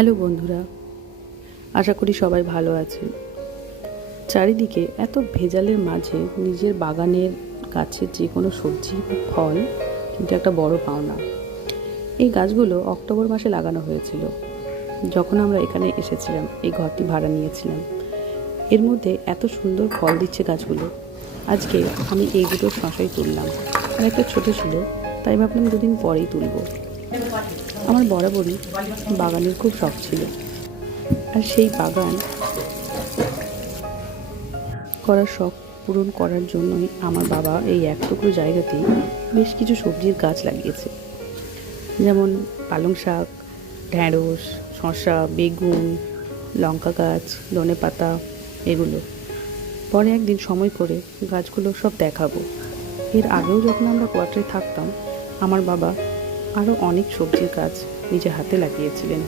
Hello বন্ধুরা, আশা করি সবাই ভালো আছেন। চারিদিকে এত ভেজালের মাঝে নিজের বাগানের গাছের যে কোনো সবজি বা ফল কিন্তু একটা বড় পাওনা। এই গাছগুলো অক্টোবর মাসে লাগানো হয়েছিল, যখন আমরা এখানে এসেছিলাম, এই ঘরটি ভাড়া নিয়েছিলাম। এর মধ্যে এত সুন্দর ফল দিচ্ছে গাছগুলো। আজকে আমি এই দুটো শশাই তুললাম, আর একটা ছোটো ছিল, তাই ভাবলাম দুদিন পরেই তুলব। আমার বরাবরই বাগানের খুব শখ ছিল, আর সেই বাগান করার শখ পূরণ করার জন্যই আমার বাবা এই এক টুকরো জায়গাতেই বেশ কিছু সবজির গাছ লাগিয়েছে, যেমন পালং শাক, ঢ্যাঁড়স, শসা, বেগুন, লঙ্কা গাছ, ধনেপাতা, এগুলো। পরে একদিন সময় করে গাছগুলো সব দেখাবো। এর আগেও যখন আমরা কোয়ার্টারে থাকতাম, আমার বাবা আরও অনেক সবজির গাছ নিজের হাতে লাগিয়েছিলেন।